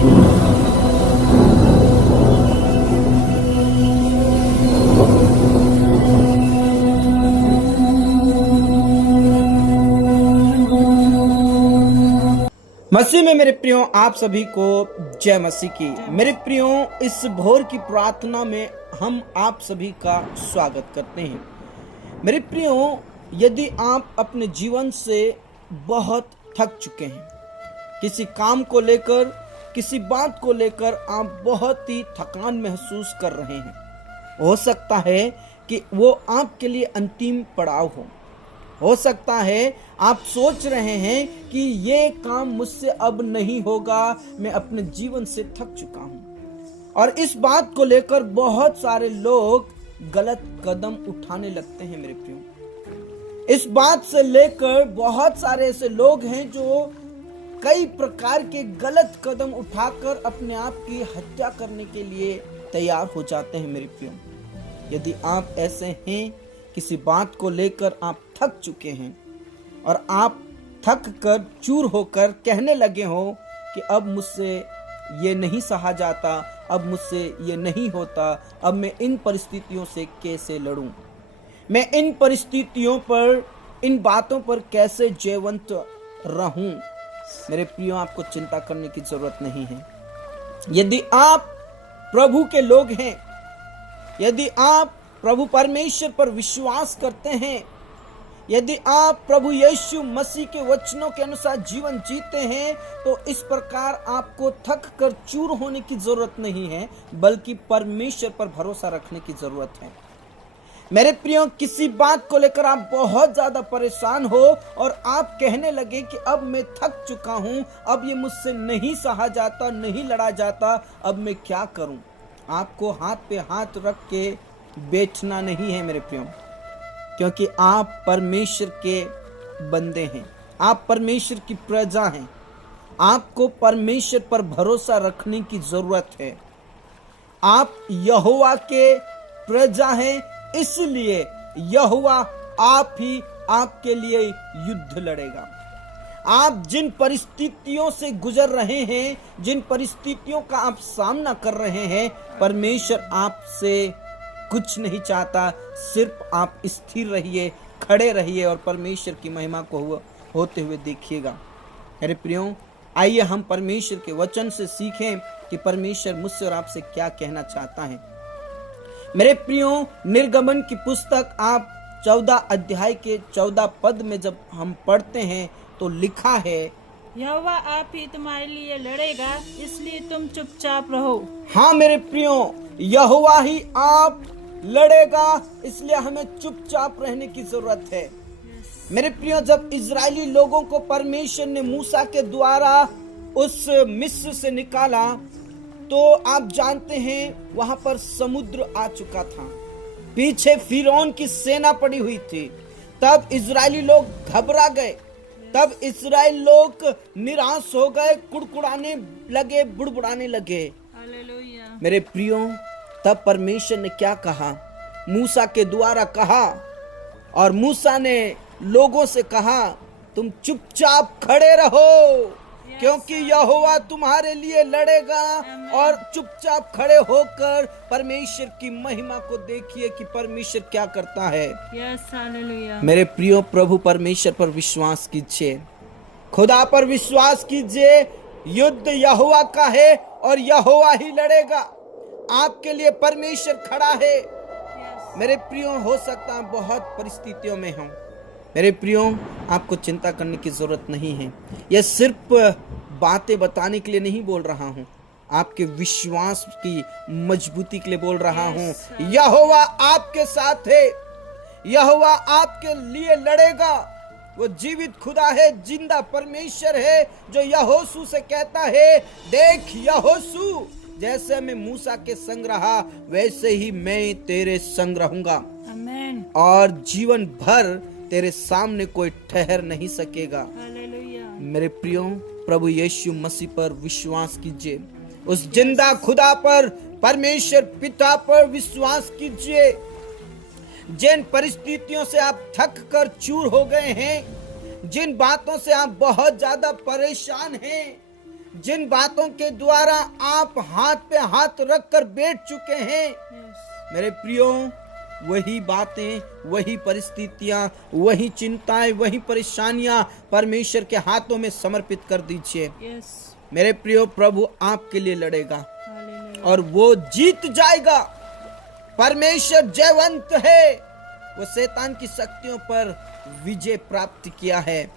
मसीह में मेरे प्रियो, आप सभी को जय मसीह की। मेरे प्रियो, इस भोर की प्रार्थना में हम आप सभी का स्वागत करते हैं। मेरे प्रियो, यदि आप अपने जीवन से बहुत थक चुके हैं, किसी काम को लेकर, किसी बात को लेकर आप बहुत ही थकान महसूस कर रहे हैं, हो सकता है कि वो आपके लिए अंतिम पड़ाव हो सकता है आप सोच रहे हैं कि ये काम मुझसे अब नहीं होगा, मैं अपने जीवन से थक चुका हूं। और इस बात को लेकर बहुत सारे लोग गलत कदम उठाने लगते हैं। मेरे प्रियो, इस बात से लेकर बहुत सारे ऐसे लोग हैं जो कई प्रकार के गलत कदम उठाकर अपने आप की हत्या करने के लिए तैयार हो जाते हैं। मेरे प्रियो, यदि आप ऐसे हैं, किसी बात को लेकर आप थक चुके हैं और आप थक कर चूर होकर कहने लगे हो कि अब मुझसे ये नहीं सहा जाता, अब मुझसे ये नहीं होता, अब मैं इन परिस्थितियों से कैसे लड़ूं, मैं इन परिस्थितियों पर, इन बातों पर कैसे जयवंत रहूं। मेरे प्रियो, आपको चिंता करने की जरूरत नहीं है। यदि आप प्रभु के लोग हैं, यदि आप प्रभु परमेश्वर पर विश्वास करते हैं, यदि आप प्रभु यीशु मसीह के वचनों के अनुसार जीवन जीते हैं, तो इस प्रकार आपको थक कर चूर होने की जरूरत नहीं है, बल्कि परमेश्वर पर भरोसा रखने की जरूरत है। मेरे प्रियो, किसी बात को लेकर आप बहुत ज्यादा परेशान हो और आप कहने लगे कि अब मैं थक चुका हूं, अब ये मुझसे नहीं सहा जाता, नहीं लड़ा जाता, अब मैं क्या करूं। आपको हाथ पे हाथ रख के बैठना नहीं है मेरे प्रियो, क्योंकि आप परमेश्वर के बंदे हैं, आप परमेश्वर की प्रजा हैं। आपको परमेश्वर पर भरोसा रखने की जरूरत है। आप यहोवा के प्रजा हैं, इसलिए यहोवा आप ही आपके लिए युद्ध लड़ेगा। आप जिन परिस्थितियों से गुजर रहे हैं, जिन परिस्थितियों का आप सामना कर रहे हैं, परमेश्वर आपसे कुछ नहीं चाहता, सिर्फ आप स्थिर रहिए, खड़े रहिए और परमेश्वर की महिमा को होते हुए देखिएगा। मेरे प्रियो, आइए हम परमेश्वर के वचन से सीखें कि परमेश्वर मुझसे और आपसे क्या कहना चाहता है। मेरे प्रियो, निर्गमन की पुस्तक आप 14 अध्याय के 14 पद में जब हम पढ़ते हैं तो लिखा है, यहोवा आप ही तुम्हारे लिए लड़ेगा, इसलिए तुम चुपचाप रहो। हाँ मेरे प्रियो, यहोवा ही आप लड़ेगा, इसलिए हमें चुपचाप रहने की जरूरत है। मेरे प्रियो, जब इजरायली लोगों को परमेश्वर ने मूसा के द्वारा उस मिस्र से निकाला, तो आप जानते हैं वहां पर समुद्र आ चुका था, पीछे फिरौन की सेना पड़ी हुई थी। तब इजरायली लोग घबरा गए, तब इस्राएल लोग निराश हो गए, कुड़कुड़ाने लगे, बुड़बुड़ाने लगे। हालेलुया। मेरे प्रियो, तब परमेश्वर ने क्या कहा, मूसा के द्वारा कहा, और मूसा ने लोगों से कहा, तुम चुपचाप खड़े रहो, क्योंकि यहोवा तुम्हारे लिए लड़ेगा। और चुपचाप खड़े होकर परमेश्वर की महिमा को देखिए कि परमेश्वर क्या करता है। हालेलुया। मेरे प्रियो, प्रभु परमेश्वर पर विश्वास कीजिए, खुदा पर विश्वास कीजिए। युद्ध यहोवा का है और यहोवा ही लड़ेगा। आपके लिए परमेश्वर खड़ा है। मेरे प्रियो, हो सकता है बहुत परिस्थितियों में हो, मेरे प्रियो, आपको चिंता करने की जरूरत नहीं है। यह सिर्फ बातें बताने के लिए नहीं बोल रहा हूँ, आपके विश्वास की मजबूती के लिए बोल रहा हूँ। यहोवा आपके साथ है, यहोवा आपके लिए लड़ेगा। वो जीवित खुदा है, जिंदा परमेश्वर है, जो यहोशू से कहता है, देख यहोशू, जैसे मैं मूसा के संग रहा, वैसे ही मैं तेरे संग रहूंगा, आमीन। और जीवन भर तेरे सामने कोई ठहर नहीं सकेगा। हालेलुया। मेरे प्रियो, प्रभु यीशु मसीह पर विश्वास कीजिए, उस जिंदा खुदा पर, परमेश्वर पिता पर विश्वास कीजिए। जिन परिस्थितियों से आप थक कर चूर हो गए हैं, जिन बातों से आप बहुत ज्यादा परेशान हैं, जिन बातों के द्वारा आप हाथ पे हाथ रखकर बैठ चुके हैं, यस मेरे प्रियो, वही बातें, वही परिस्थितियां, वही चिंताएं, वही परेशानियां परमेश्वर के हाथों में समर्पित कर दीजिए। यस मेरे प्रियो, प्रभु आपके लिए लड़ेगा हालेलुया और वो जीत जाएगा। परमेश्वर जयवंत है, वो शैतान की शक्तियों पर विजय प्राप्त किया है।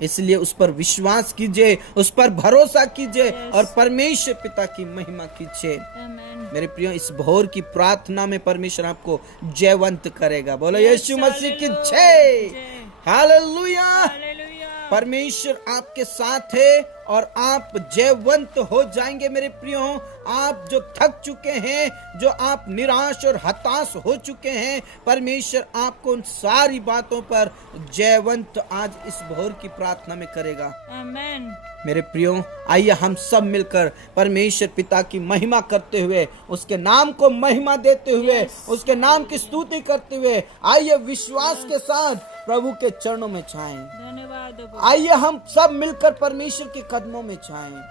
इसलिए उस पर विश्वास कीजिए, उस पर भरोसा कीजिए और परमेश्वर पिता की महिमा कीजिए। आमेन मेरे प्रियो, इस भोर की प्रार्थना में परमेश्वर आपको जयवंत करेगा। बोलो यीशु मसीह की जय, हालेलुया। हालेलुया परमेश्वर आपके साथ है और आप जयवंत हो जाएंगे। मेरे प्रियो, आप जो थक चुके हैं, जो आप निराश और हताश हो चुके हैं, परमेश्वर आपको उन सारी बातों पर जयवंत आज इस भोर की प्रार्थना में करेगा। आमेन मेरे प्रियो, आइए हम सब मिलकर परमेश्वर पिता की महिमा करते हुए, उसके नाम को महिमा देते हुए, उसके नाम की स्तुति करते हुए, आइए विश्वास के साथ प्रभु के चरणों में जाएं। धन्यवाद प्रभु। आइए हम सब मिलकर परमेश्वर के कदमों में जाएं।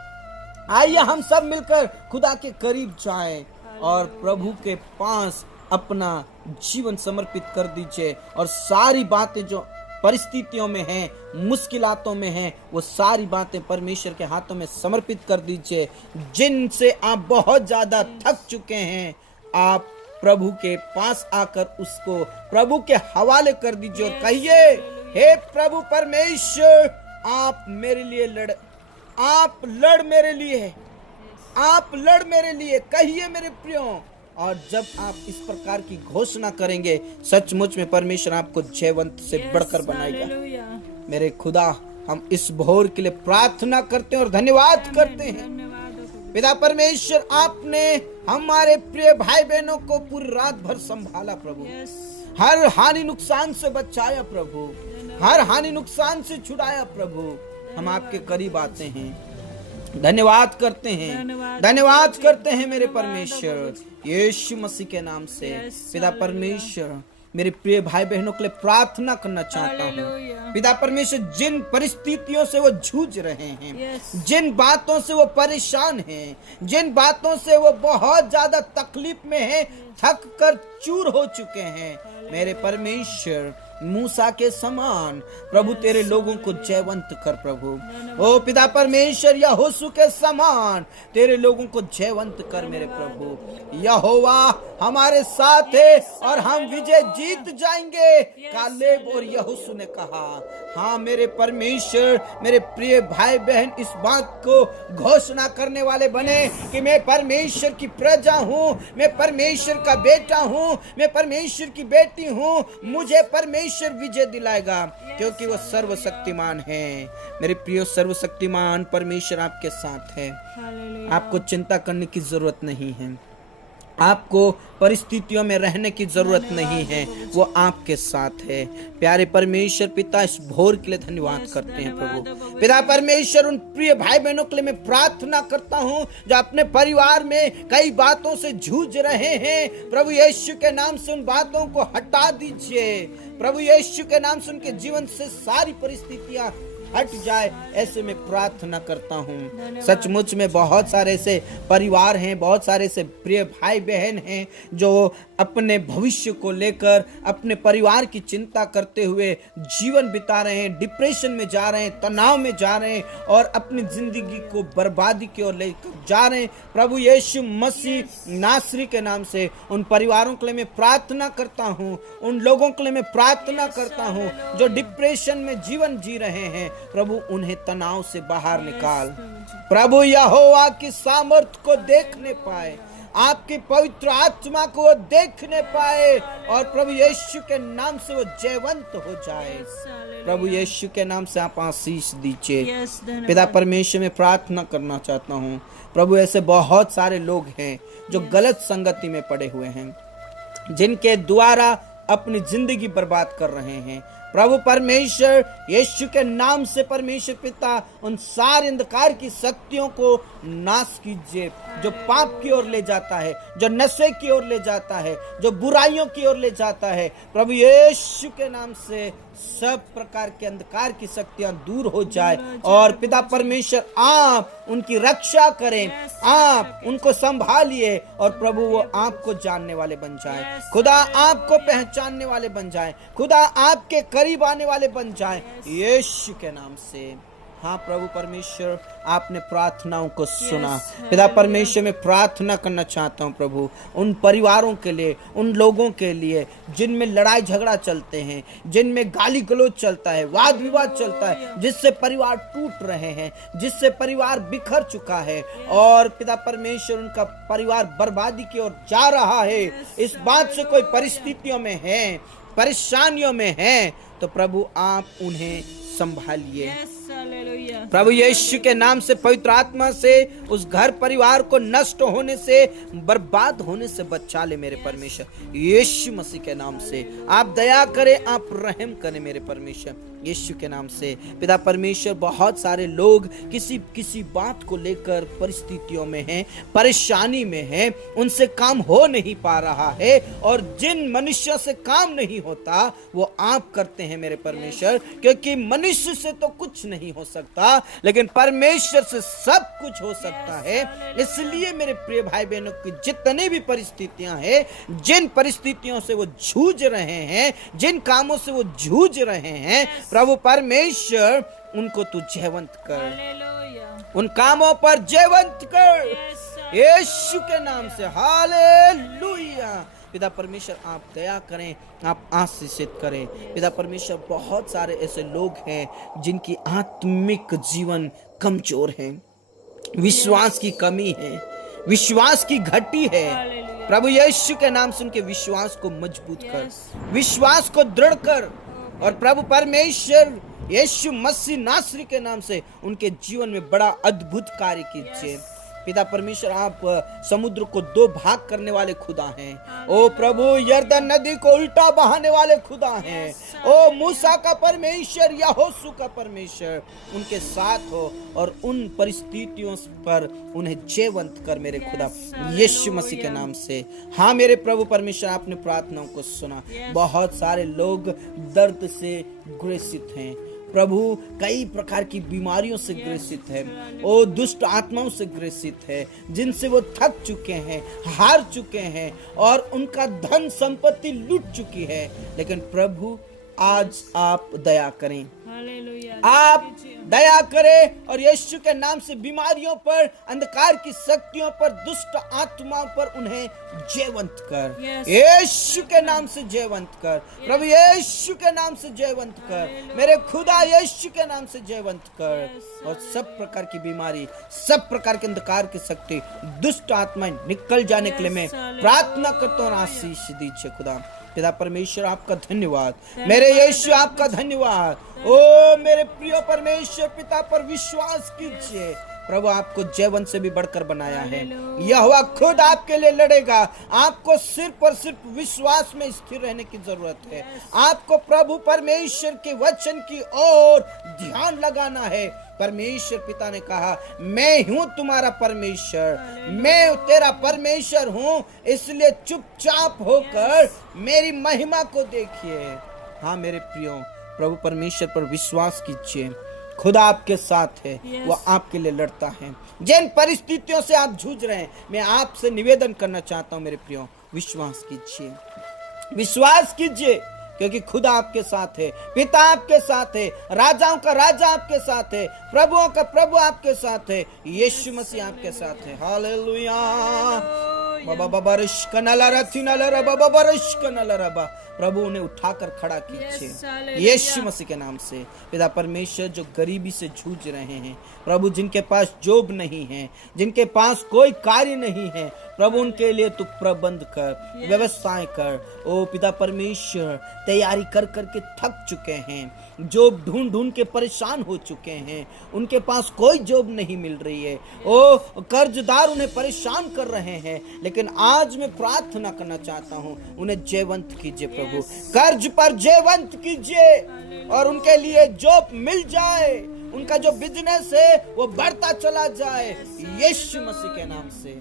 आइए हम सब मिलकर खुदा के करीब जाएं और प्रभु के पास अपना जीवन समर्पित कर दीजिए और सारी बातें जो परिस्थितियों में हैं, मुश्किलातों में हैं, वो सारी बातें परमेश्वर के हाथों में समर्पित कर दीजिए। जिनसे आप बहुत ज्यादा थक चुके हैं, आप प्रभु के पास आकर उसको प्रभु के हवाले कर दीजिए और कहिए, हे प्रभु परमेश्वर, आप मेरे लिए लड़, आप लड़ मेरे लिए, आप लड़ मेरे लिए, कहिए मेरे प्रियो। और जब आप इस प्रकार की घोषणा करेंगे, सचमुच में परमेश्वर आपको जयवंत से बढ़कर बनाएगा। हालेलुया मेरे खुदा, हम इस भोर के लिए प्रार्थना करते हैं और धन्यवाद करते हैं। धन्यवाद प्रभु। पिता परमेश्वर, आपने हमारे प्रिय भाई बहनों को पूरी रात भर संभाला प्रभु, यस हर हानि नुकसान से बचाया प्रभु, हर हानि नुकसान से छुड़ाया प्रभु। हम आपके करीब आते हैं, धन्यवाद करते हैं, धन्यवाद करते हैं मेरे परमेश्वर, यीशु मसीह के नाम से। पिता परमेश्वर, मेरे प्रिय भाई बहनों के लिए प्रार्थना करना चाहता हूँ। हालेलुया पिता परमेश्वर, जिन परिस्थितियों से वो जूझ रहे हैं, यस जिन बातों से वो परेशान हैं, जिन बातों से वो बहुत ज्यादा तकलीफ में हैं, थक कर चूर हो चुके हैं, मेरे परमेश्वर, मूसा के समान प्रभु तेरे लोगों को जयवंत कर प्रभु। ओ पिता परमेश्वर, यहोशू के समान तेरे लोगों को जयवंत कर मेरे प्रभु। यहोवा हमारे साथ है और हम विजय जीत जाएंगे, कालेब और यहोशू ने कहा। हाँ मेरे परमेश्वर, मेरे प्रिय भाई बहन इस बात को घोषणा करने वाले बने कि मैं परमेश्वर की प्रजा हूँ, मैं परमेश्वर का बेटा हूँ, मैं परमेश्वर की बेटी हूँ, मुझे परमेश्वर विजय दिलाएगा क्योंकि वो सर्वशक्तिमान है। मेरे प्रिय, सर्वशक्तिमान परमेश्वर आपके साथ है। हालेलुया आपको चिंता करने की जरूरत नहीं है, आपको परिस्थितियों में रहने की जरूरत नहीं है, वो आपके साथ है। प्यारे परमेश्वर पिता, इस भोर के लिए धन्यवाद करते हैं प्रभु। पिता परमेश्वर, उन प्रिय भाई बहनों के लिए मैं प्रार्थना करता हूँ जो अपने परिवार में कई बातों से जूझ रहे हैं, प्रभु यीशु के नाम से उन बातों को हटा दीजिए। प्रभु यीशु के नाम से उनके जीवन से सारी परिस्थितियां हट जाए, ऐसे में प्रार्थना करता हूँ। सचमुच में बहुत सारे ऐसे परिवार हैं, बहुत सारे ऐसे प्रिय भाई बहन हैं जो अपने भविष्य को लेकर, अपने परिवार की चिंता करते हुए जीवन बिता रहे हैं, डिप्रेशन में जा रहे हैं, तनाव में जा रहे हैं और अपनी जिंदगी को बर्बादी की ओर लेकर जा रहे हैं। प्रभु यीशु मसीह नासरी के नाम से उन परिवारों के लिए मैं प्रार्थना करता हूँ, उन लोगों के लिए मैं प्रार्थना करता हूँ जो डिप्रेशन में जीवन जी रहे हैं। प्रभु उन्हें तनाव से बाहर निकाल, प्रभु यहोवा की सामर्थ को देखने पाए, आपकी पवित्र आत्मा को वो देखने पाए और प्रभु यीशु के नाम से वो जयवंत हो जाए। प्रभु यीशु के नाम से आप आशीष दीजिए। पिता परमेश्वर में प्रार्थना करना चाहता हूँ प्रभु, ऐसे बहुत सारे लोग हैं जो गलत संगति में पड़े हुए हैं, जिनके द्वारा अपनी जिंदगी बर्बाद कर रहे हैं। प्रभु परमेश्वर यीशु के नाम से परमेश्वर पिता उन सारे अंधकार की शक्तियों को नाश कीजिए, जो पाप की ओर ले जाता है, जो नशे की ओर ले जाता है, जो बुराइयों की ओर ले जाता है। प्रभु यीशु के नाम से सब प्रकार के अंधकार की शक्तियां दूर हो जाए और पिता परमेश्वर आप उनकी रक्षा करें, आप उनको संभालिए और प्रभु वो आपको जानने वाले बन जाए, खुदा आपको पहचानने वाले बन जाए, खुदा आपके करीब आने वाले बन जाए यीशु के नाम से। हाँ प्रभु परमेश्वर, आपने प्रार्थनाओं को सुना। पिता परमेश्वर, मैं प्रार्थना करना चाहता हूँ प्रभु उन परिवारों के लिए, उन लोगों के लिए जिनमें लड़ाई झगड़ा चलते हैं, जिनमें गाली गलौज चलता है, वाद विवाद चलता है, जिससे परिवार टूट रहे हैं, जिससे परिवार बिखर चुका है और पिता परमेश्वर उनका परिवार बर्बादी की ओर जा रहा है। इस बात से कोई परिस्थितियों में है, परेशानियों में है, तो प्रभु आप उन्हें संभालिए प्रभु यीशु के नाम से। पवित्र आत्मा से उस घर परिवार को नष्ट होने से, बर्बाद होने से बचा ले मेरे परमेश्वर यीशु मसीह के नाम से। आप दया करें, आप रहम करें मेरे परमेश्वर यीशु के नाम से। पिता परमेश्वर, बहुत सारे लोग किसी बात को लेकर परिस्थितियों में हैं, परेशानी में हैं, उनसे काम हो नहीं पा रहा है और जिन मनुष्यों से काम नहीं होता वो आप करते हैं मेरे परमेश्वर, क्योंकि मनुष्य से तो कुछ नहीं हो सकता लेकिन परमेश्वर से सब कुछ हो सकता है। इसलिए मेरे प्रिय भाई बहनों की जितनी भी परिस्थितियां हैं, जिन परिस्थितियों से वो जूझ रहे हैं, जिन कामों से वो जूझ रहे हैं, प्रभु परमेश्वर उनको तू जयवंत कर, उन कामों पर जयवंत कर यीशु के नाम से। हालेलुया। पिता परमेश्वर, आप दया करें, आप आशीषित करें। पिता परमेश्वर, बहुत सारे ऐसे लोग हैं जिनकी आत्मिक जीवन कमजोर है, विश्वास की कमी है, विश्वास की घटी है। प्रभु यीशु के नाम से उनके विश्वास को मजबूत कर, विश्वास को दृढ़ कर और प्रभु परमेश्वर यीशु मसीह नासरी के नाम से उनके जीवन में बड़ा अद्भुत कार्य कीजिए। पिता परमेश्वर, आप समुद्र को दो भाग करने वाले खुदा हैं। ओ प्रभु, यरदन नदी को उल्टा बहाने वाले खुदा हैं। ओ मूसा का परमेश्वर, यहोशू का परमेश्वर उनके साथ हो और उन परिस्थितियों पर उन्हें जयवंत कर मेरे खुदा यीशु मसीह के नाम से। हाँ मेरे प्रभु परमेश्वर, आपने प्रार्थनाओं को सुना। बहुत सारे लोग दर्द से ग्रसित हैं प्रभु, कई प्रकार की बीमारियों से ग्रसित है, ओ दुष्ट आत्माओं से ग्रसित है, जिनसे वो थक चुके हैं, हार चुके हैं और उनका धन संपत्ति लूट चुकी है। लेकिन प्रभु आज आप दया करें, आप दया करें और यीशु के नाम से बीमारियों पर, अंधकार की शक्तियों पर, दुष्ट आत्माओं पर उन्हें जयवंत कर। यीशु के नाम से जयवंत कर प्रभु, यीशु के नाम से जयवंत कर मेरे खुदा, यीशु के नाम से जयवंत कर। और सब प्रकार की बीमारी, सब प्रकार के अंधकार की शक्ति, दुष्ट आत्माएं निकल जाने के लिए मैं प्रार्थना करता हूँ। आशीष दीजिए खुदा। पिता परमेश्वर, आपका धन्यवाद मेरे यीशु, आपका धन्यवाद। ओ मेरे प्रिय परमेश्वर पिता पर विश्वास कीजिए। प्रभु, आपको जयवंत से भी बढ़कर बनाया है। यहोवा खुद आपके लिए लड़ेगा। आपको सिर्फ और सिर्फ विश्वास में स्थिर रहने की जरूरत है। आपको प्रभु परमेश्वर के वचन की ओर ध्यान लगाना है। परमेश्वर पिता ने कहा, मैं हूं तुम्हारा परमेश्वर, मैं तेरा परमेश्वर हूं, इसलिए चुपचाप होकर मेरी महिमा को देखिए। हाँ मेरे प्रियो, प्रभु परमेश्वर पर विश्वास कीजिए। खुदा आपके साथ है, वो आपके लिए लड़ता है। जिन परिस्थितियों से आप जूझ रहे हैं, मैं आपसे निवेदन करना चाहता हूं मेरे प्रियो, विश्वास कीजिए, विश्वास कीजिए, क्योंकि खुदा आपके साथ है, पिता आपके साथ है, राजाओं का राजा आपके साथ है, प्रभुओं का प्रभु आपके साथ है, यीशु मसीह आपके साथ है। हालेलुया। बाबा बाबा रिश्क नला रथी नला रबा बाबा रिश्क नला रबा। प्रभु उन्हें उठाकर खड़ा कीजिए यीशु मसीह के नाम से। पिता परमेश्वर, जो गरीबी से जूझ रहे हैं प्रभु, जिनके पास जॉब नहीं है, जिनके पास कोई कार्य नहीं है, प्रभु उनके लिए तू प्रबंध कर, व्यवस्थाएं कर। ओ पिता परमेश्वर, तैयारी कर करके थक चुके हैं, जॉब ढूंढ ढूंढ के परेशान हो चुके हैं, उनके पास कोई जॉब नहीं मिल रही है, ओ कर्जदार उन्हें परेशान कर रहे हैं, लेकिन आज मैं प्रार्थना करना चाहता हूँ, उन्हें जयवंत कीजिए प्रभु, कर्ज पर जयवंत कीजिए और उनके लिए जॉब मिल जाए, उनका जो बिजनेस है वो बढ़ता चला जाए यीशु मसीह के नाम से।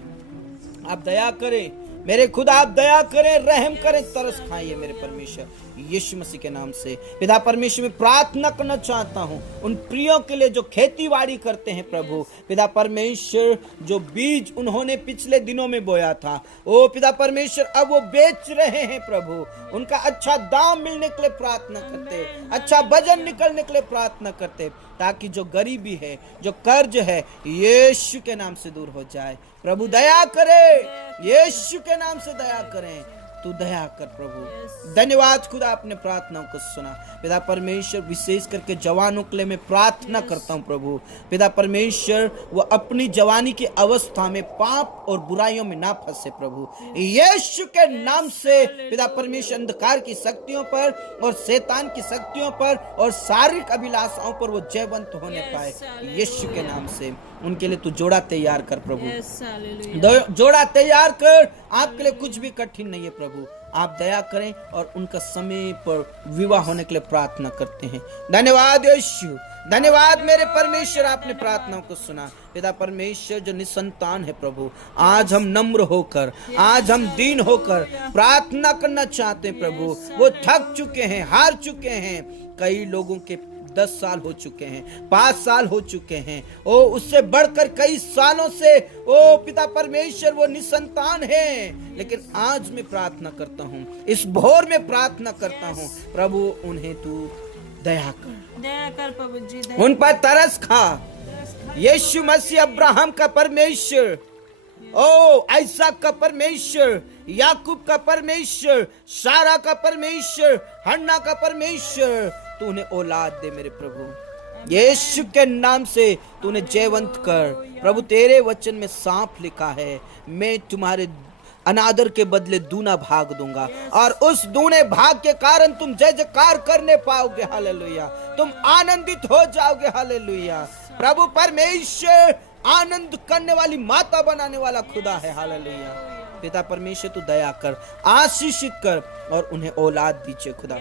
आप दया करें, मेरे खुदा आप दया करें, रहम करें, तरस खाइए मेरे परमेश्वर, यीशु मसीह के नाम से। पिता परमेश्वर में प्रार्थना करना चाहता हूँ उन प्रियों के लिए जो खेती बाड़ी करते हैं प्रभु। पिता परमेश्वर जो बीज उन्होंने पिछले दिनों में बोया था, ओ पिता परमेश्वर अब वो बेच रहे हैं प्रभु। उनका अच्छा दाम मिलने के लिए प्रार्थना करते, अच्छा वजन निकलने के लिए प्रार्थना करते, ताकि जो गरीबी है, जो कर्ज है, यीशु के नाम से दूर हो जाए। प्रभु दया करे, यीशु के नाम से दया करें, तू दया कर प्रभु। धन्यवाद खुदा, आपने प्रार्थनाओं को सुना। पिता परमेश्वर विशेष करके जवानों के लिए मैं प्रार्थना करता हूँ प्रभु। पिता परमेश्वर वो अपनी जवानी की अवस्था में पाप और बुराइयों में ना फंसे प्रभु, यीशु के नाम से। पिता परमेश्वर अंधकार की शक्तियों पर और शैतान की शक्तियों पर और शारीरिक अभिलाषाओं पर वो जयवंत होने पाए, यीशु के नाम से। उनके लिए तू जोड़ा तैयार कर प्रभु, जोड़ा तैयार कर। आपके लिए कुछ भी कठिन नहीं है प्रभु, आप दया करें और उनका समय पर विवाह होने के लिए प्रार्थना करते हैं। धन्यवाद यीशु, धन्यवाद मेरे परमेश्वर, आपने प्रार्थनाओं को सुना। पिता परमेश्वर जो निसंतान है प्रभु, आज हम नम्र होकर, आज हम दीन होकर प्रार्थना करना चाहते हैं प्रभु। वो थक चुके हैं, हार चुके हैं। कई लोगों के 10 साल हो चुके हैं, 5 साल हो चुके हैं, ओ उससे बढ़कर कई सालों से ओ पिता परमेश्वर वो निसंतान है। लेकिन आज मैं प्रार्थना करता हूँ, इस भोर में प्रार्थना करता हूँ प्रभु, उन्हें तू दया कर प्रभु जी, उन पर तरस खा। यीशु मसीह अब्राहम का परमेश्वर, ओ आइसक का परमेश्वर, याकूब का परमेश्वर, सारा का परमेश्वर, हन्ना का परमेश्वर, तू उन्हें औलाद दे मेरे प्रभु। यीशु के नाम से तू उन्हें जयवंत कर प्रभु। तेरे वचन में साफ लिखा है, मैं तुम्हारे अनादर के बदले दूना भाग दूंगा, और उस दूने भाग के कारण तुम जय जयकार करने पाओगे। हालेलुया, तुम आनंदित हो जाओगे। हालेलुया, प्रभु परमेश्वर आनंद करने वाली माता बनाने वाला खुदा है। हालेलुया, पिता परमेश्वर तू दया कर, आशीषित कर और उन्हें औलाद दीजिए खुदा।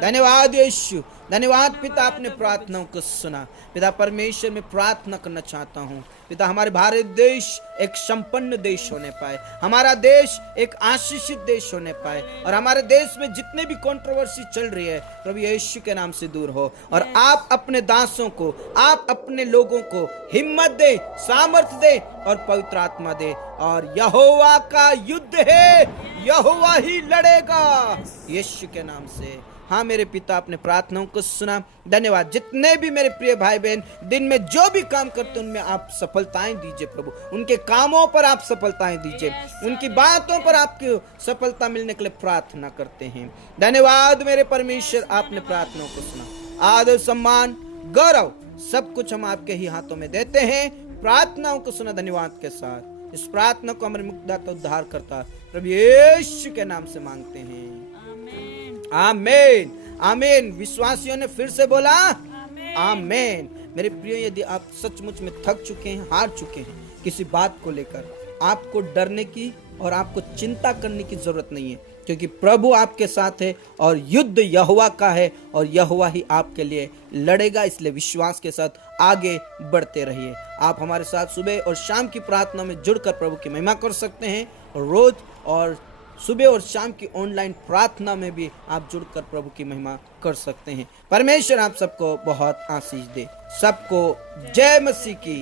धन्यवाद यीशु, धन्यवाद पिता, आपने प्रार्थनाओं को सुना। पिता परमेश्वर मैं प्रार्थना करना चाहता हूँ पिता, हमारे भारत देश एक संपन्न देश होने पाए, हमारा देश एक आशीषित देश होने पाए, और हमारे देश में जितने भी कंट्रोवर्सी चल रही है प्रभु यीशु के नाम से दूर हो, और आप अपने दासों को, आप अपने लोगों को हिम्मत दे, सामर्थ्य दे और पवित्र आत्मा दे। और यहोवा का युद्ध है, यहोवा ही लड़ेगा, यीशु के नाम से। हाँ मेरे पिता, अपने प्रार्थनाओं को सुना। धन्यवाद। जितने भी मेरे प्रिय भाई बहन दिन में जो भी काम करते हैं उनमें आप सफलताएं दीजिए प्रभु, उनके कामों पर आप सफलताएं दीजिए, उनकी बातों पर आपकी सफलता मिलने के लिए प्रार्थना करते हैं। धन्यवाद मेरे परमेश्वर, आपने प्रार्थनाओं को सुना। आदर सम्मान गौरव सब कुछ हम आपके ही हाथों में देते हैं। प्रार्थनाओं को सुना धन्यवाद के साथ। इस प्रार्थना को हमारे मुक्तिदाता उद्धार करता प्रभु यीशु के नाम से मांगते हैं, आमीन आमीन। विश्वासियों ने फिर से बोला आमीन। मेरे प्रिय, यदि आप सचमुच में थक चुके हैं, हार चुके हैं किसी बात को लेकर, आपको डरने की और आपको चिंता करने की जरूरत नहीं है, क्योंकि प्रभु आपके साथ है और युद्ध यहोवा का है और यहोवा ही आपके लिए लड़ेगा। इसलिए विश्वास के साथ आगे बढ़ते रहिए। आप हमारे साथ सुबह और शाम की प्रार्थना में जुड़कर प्रभु की महिमा कर सकते हैं, और रोज और सुबह और शाम की ऑनलाइन प्रार्थना में भी आप जुड़कर प्रभु की महिमा कर सकते हैं। परमेश्वर आप सबको बहुत आशीष दे। सबको जय मसीह की।